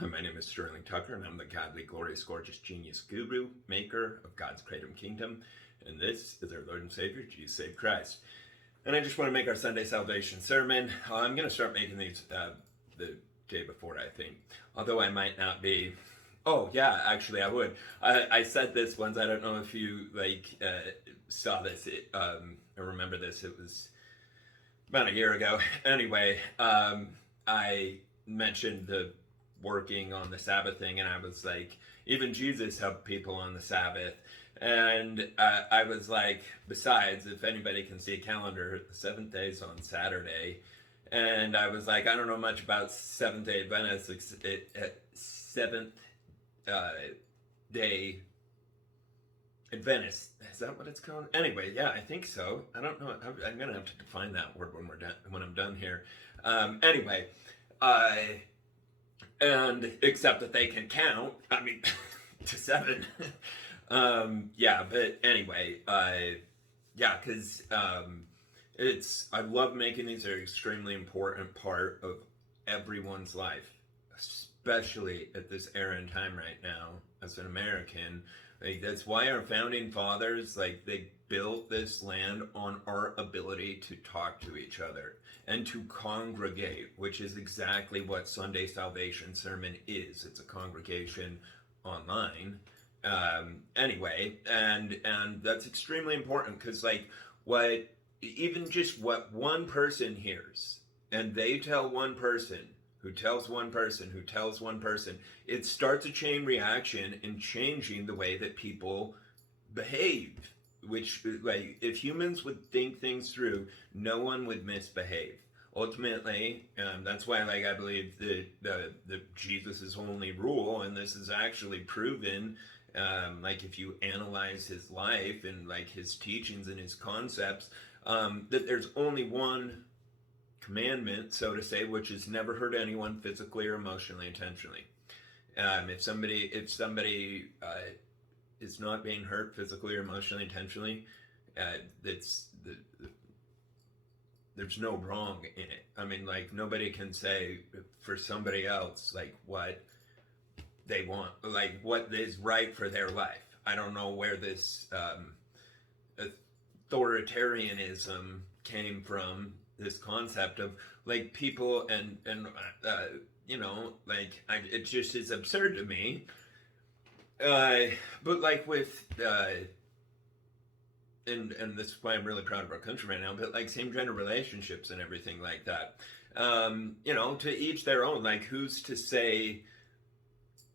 My name is Sterling Tucker, and I'm the godly, glorious, gorgeous, genius guru, maker of God's Kratom Kingdom. And this is our Lord and Savior, Jesus AVE Christ. And I just want to make our Sunday salvation sermon. I'm going to start making these the day before, I think. Although I might not be. Oh, yeah, actually, I would. I said this once. I don't know if you saw this or remember this. It was about a year ago. Anyway, I mentioned the working on the Sabbath thing, and I was like, even Jesus helped people on the Sabbath. And I was like, besides, if anybody can see a calendar, the seventh day is on Saturday. And I was like, I don't know much about Seventh day Adventists, seventh day Adventist. Is that what it's called? Anyway, yeah, I think so. I don't know. I'm gonna have to define that word when we're done. When I'm done here. Anyway, and except that they can count. I mean, to seven. Yeah, but anyway, yeah, because I love making these an extremely important part of everyone's life, especially at this era and time right now as an American. Like, that's why our founding fathers, like, they built this land on our ability to talk to each other and to congregate, which is exactly what Sunday Salvation Sermon is. It's a congregation online. Anyway, and that's extremely important because, like, even just what one person hears, and they tell one person, who tells one person, who tells one person, it starts a chain reaction in changing the way that people behave. Which, like, if humans would think things through, no one would misbehave. Ultimately, that's why, like, I believe that Jesus' only rule, and this is actually proven, like, if you analyze his life and, like, his teachings and his concepts, that there's only one commandment, so to say, which is never hurt anyone physically or emotionally intentionally. If somebody is not being hurt physically or emotionally intentionally, there's no wrong in it. I mean, like, nobody can say for somebody else, like, what they want, like, what is right for their life. I don't know where this authoritarianism came from, this concept of, like, people and you know, like, it just is absurd to me. But, like, with and this is why I'm really proud of our country right now, but, like, same gender relationships and everything like that, you know, to each their own. Like, who's to say,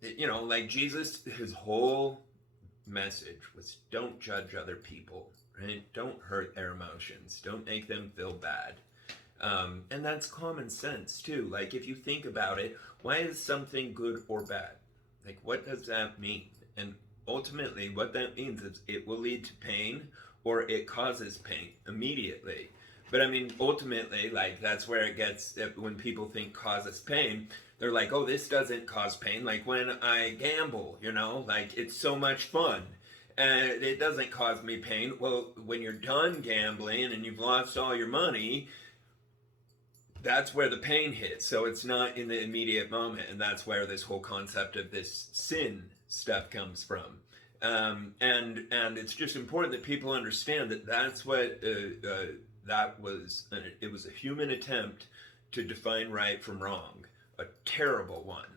you know, like, Jesus, his whole message was don't judge other people, right? Don't hurt their emotions, don't make them feel bad. And that's common sense too. Like, if you think about it, why is something good or bad? Like, what does that mean? And ultimately, what that means is it will lead to pain or it causes pain immediately. But I mean, ultimately, like, that's where it gets, when people think causes pain, they're like, oh, this doesn't cause pain. Like, when I gamble, you know, like, it's so much fun and it doesn't cause me pain. Well, when you're done gambling and you've lost all your money, that's where the pain hits. So it's not in the immediate moment, and that's where this whole concept of this sin stuff comes from. And it's just important that people understand that that's what that was. It was a human attempt to define right from wrong, a terrible one.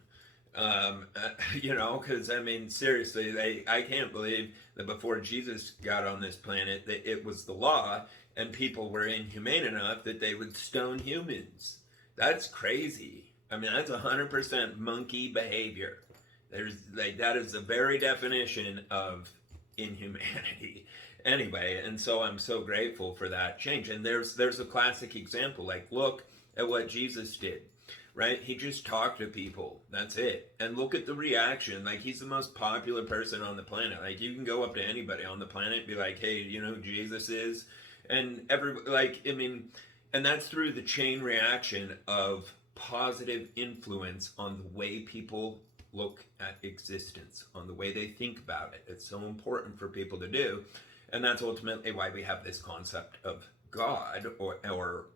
You know, because, I mean, seriously, I can't believe that before Jesus got on this planet, that it was the law and people were inhumane enough that they would stone humans. That's crazy. I mean, that's 100% monkey behavior. There's, like, that is the very definition of inhumanity. Anyway, and so I'm so grateful for that change. And there's a classic example. Like, look at what Jesus did, right? He just talked to people. That's it. And look at the reaction. Like, he's the most popular person on the planet. Like, you can go up to anybody on the planet and be like, hey, you know who Jesus is? And and that's through the chain reaction of positive influence on the way people look at existence, on the way they think about it. It's so important for people to do. And that's ultimately why we have this concept of God, or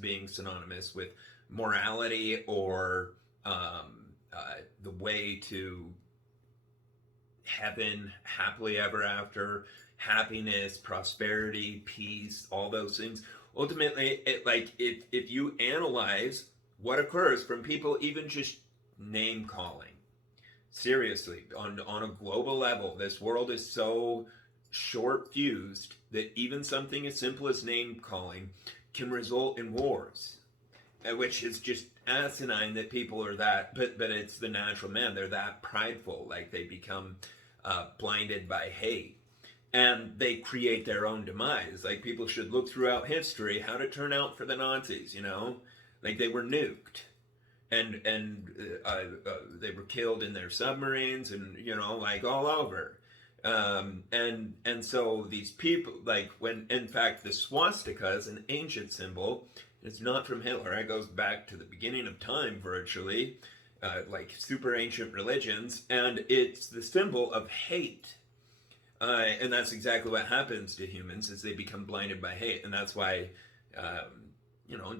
being synonymous with morality or way to heaven, happily ever after, happiness, prosperity, peace, all those things. Ultimately, if you analyze what occurs from people even just name calling, seriously, on a global level, this world is so short fused that even something as simple as name calling can result in wars, which is just asinine that people are that, but it's the natural man. They're that prideful, like they become blinded by hate, and they create their own demise. Like, people should look throughout history how did it turn out for the Nazis, like they were nuked, and they were killed in their submarines, and like all over. And so these people, like, when in fact the swastika is an ancient symbol. It's not from Hitler. It goes back to the beginning of time, virtually, like super ancient religions, and it's the symbol of hate. And that's exactly what happens to humans, is they become blinded by hate. And that's why,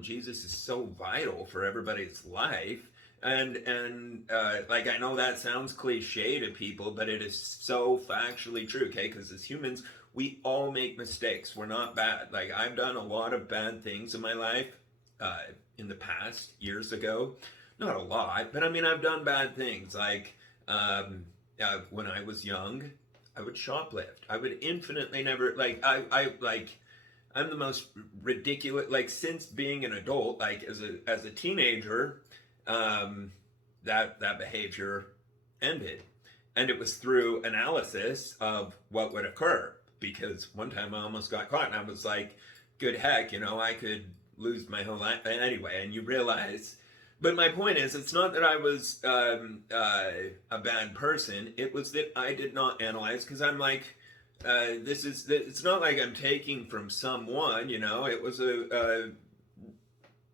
Jesus is so vital for everybody's life. And like, I know that sounds cliche to people, but it is so factually true, okay? Because as humans, we all make mistakes. We're not bad. Like, I've done a lot of bad things in my life in the past, years ago. Not a lot, but I mean, I've done bad things. Like, when I was young, I would shoplift. I would infinitely never, I'm the most ridiculous, like, since being an adult, like, as a teenager, that behavior ended. And it was through analysis of what would occur. Because one time I almost got caught, and I was like, good heck, I could lose my whole life. Anyway, and you realize, but my point is, it's not that I was a bad person. It was that I did not analyze, because I'm like, it's not like I'm taking from someone, it was a $1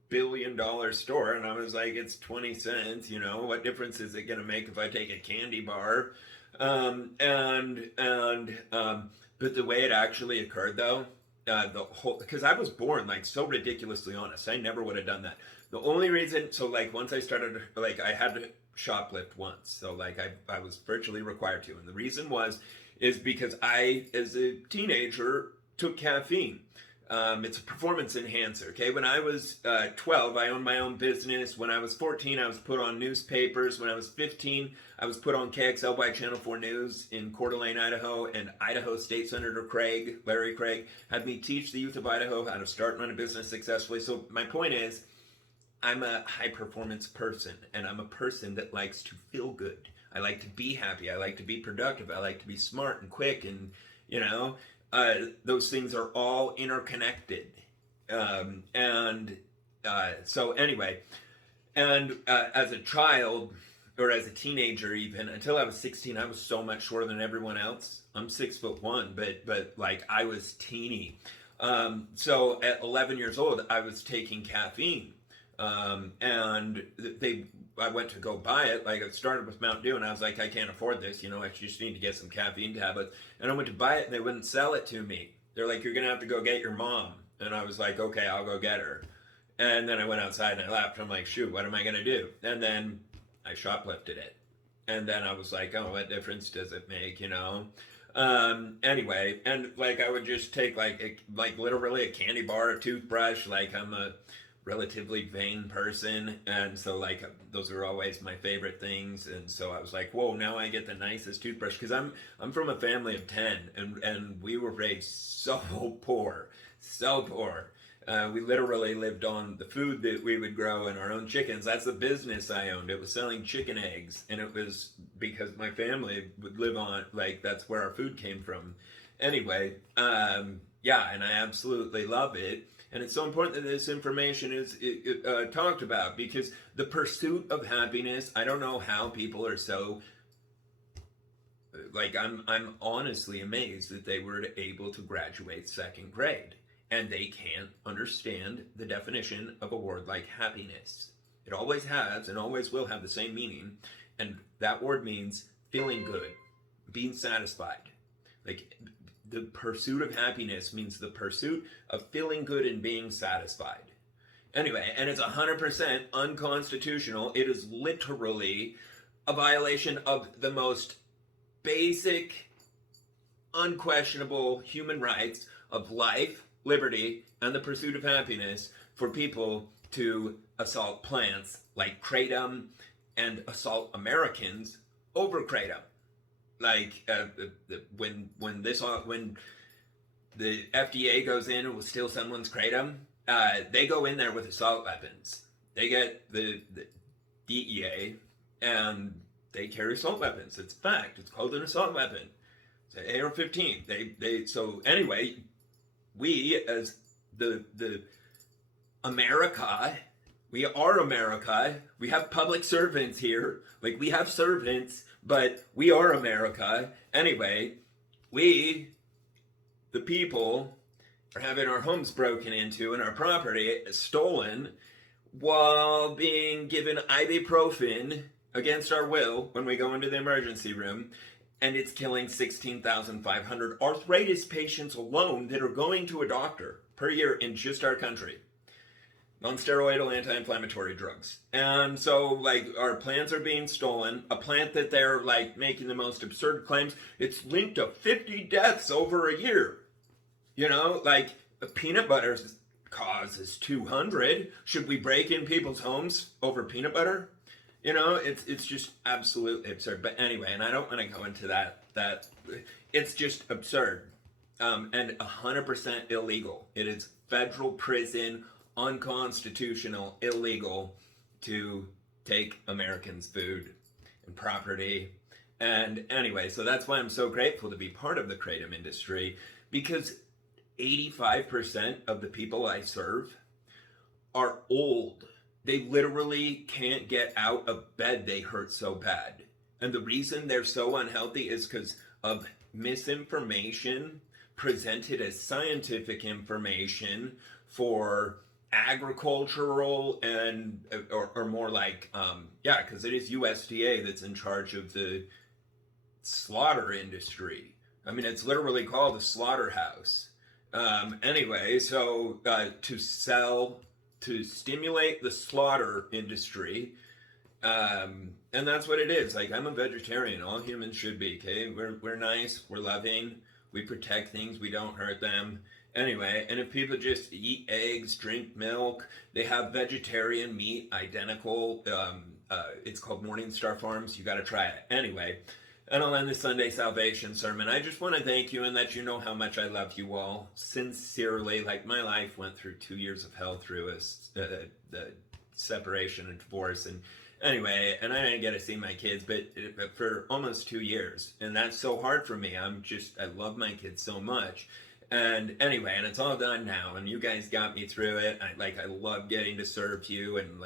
billion store, and I was like, it's 20 cents, what difference is it going to make if I take a candy bar? But the way it actually occurred, though, because I was born, like, so ridiculously honest. I never would have done that. The only reason, so, like, once I started, like, I had to shoplift once. So, like, I was virtually required to. And the reason is because I, as a teenager, took caffeine. It's a performance enhancer, okay? When I was 12, I owned my own business. When I was 14, I was put on newspapers. When I was 15, I was put on KXLY Channel 4 News in Coeur d'Alene, Idaho, and Idaho State Senator Larry Craig, had me teach the youth of Idaho how to start and run a business successfully. So my point is, I'm a high-performance person, and I'm a person that likes to feel good. I like to be happy. I like to be productive. I like to be smart and quick, and, those things are all interconnected. So anyway, and as a child, or as a teenager even, until I was 16, I was so much shorter than everyone else. I'm 6'1", but like, I was teeny. So at 11 years old, I was taking caffeine. And I went to go buy it. Like, it started with Mountain Dew, and I was like, I can't afford this, I just need to get some caffeine tablets. And I went to buy it, and they wouldn't sell it to me. They're like, you're gonna have to go get your mom. And I was like, okay, I'll go get her. And then I went outside and I left. I'm like, shoot, what am I gonna do? And then I shoplifted it. And then I was like, oh, what difference does it make, Anyway, and like, I would just take like literally a candy bar, a toothbrush. Like, I'm a relatively vain person, and so, like, those are always my favorite things. And so I was like, whoa, now I get the nicest toothbrush, because I'm from a family of 10, and we were raised so poor. We literally lived on the food that we would grow and our own chickens. That's the business I owned. It was selling chicken eggs, and it was because my family would live on, like, that's where our food came from. Anyway, yeah, and I absolutely love it. And it's so important that this information is talked about, because the pursuit of happiness, I don't know how people are so, like, I'm honestly amazed that they were able to graduate second grade and they can't understand the definition of a word like happiness. It always has and always will have the same meaning, and that word means feeling good, being satisfied. Like, the pursuit of happiness means the pursuit of feeling good and being satisfied. Anyway, and it's 100% unconstitutional. It is literally a violation of the most basic, unquestionable human rights of life, liberty, and the pursuit of happiness for people to assault plants like kratom and assault Americans over kratom. Like when the FDA goes in and will steal someone's kratom, they go in there with assault weapons. They get the DEA and they carry assault weapons. It's a fact. It's called an assault weapon. It's an AR-15. So anyway, we as the America, we are America. We have public servants here. Like, we have servants, but we are America. Anyway, we, the people, are having our homes broken into and our property stolen while being given ibuprofen against our will when we go into the emergency room, and it's killing 16,500 arthritis patients alone that are going to a doctor per year in just our country. Non-steroidal anti-inflammatory drugs. And so, like, our plants are being stolen. A plant that they're, like, making the most absurd claims. It's linked to 50 deaths over a year. You know, like, peanut butter causes 200. Should we break in people's homes over peanut butter? You know, it's just absolutely absurd. But anyway, and I don't want to go into that it's just absurd. And 100% illegal. It is federal prison, unconstitutional, illegal to take Americans' food and property. And anyway, so that's why I'm so grateful to be part of the kratom industry, because 85% of the people I serve are old. They literally can't get out of bed. They hurt so bad. And the reason they're so unhealthy is because of misinformation presented as scientific information for agricultural and or more like because it is USDA that's in charge of the slaughter industry. I mean, it's literally called a slaughterhouse. Anyway, so to stimulate the slaughter industry, and that's what it is. Like, I'm a vegetarian. All humans should be. Okay, we're nice, we're loving, we protect things, we don't hurt them. Anyway, and if people just eat eggs, drink milk, they have vegetarian meat, identical. It's called Morningstar Farms. You got to try it. Anyway, and I'll end the Sunday salvation sermon. I just want to thank you and let you know how much I love you all. Sincerely, like, my life went through 2 years of hell through the separation and divorce. And anyway, and I didn't get to see my kids, but for almost 2 years. And that's so hard for me. I love my kids so much. And anyway, and it's all done now, and you guys got me through it. I love getting to serve you, and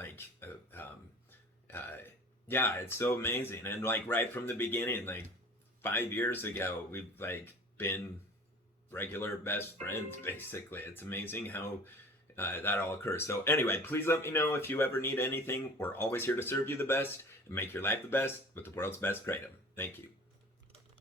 yeah, it's so amazing. And like, right from the beginning, like 5 years ago, we've like been regular best friends, basically. It's amazing how that all occurs. So anyway, please let me know if you ever need anything. We're always here to serve you the best and make your life the best with the world's best kratom. Thank you.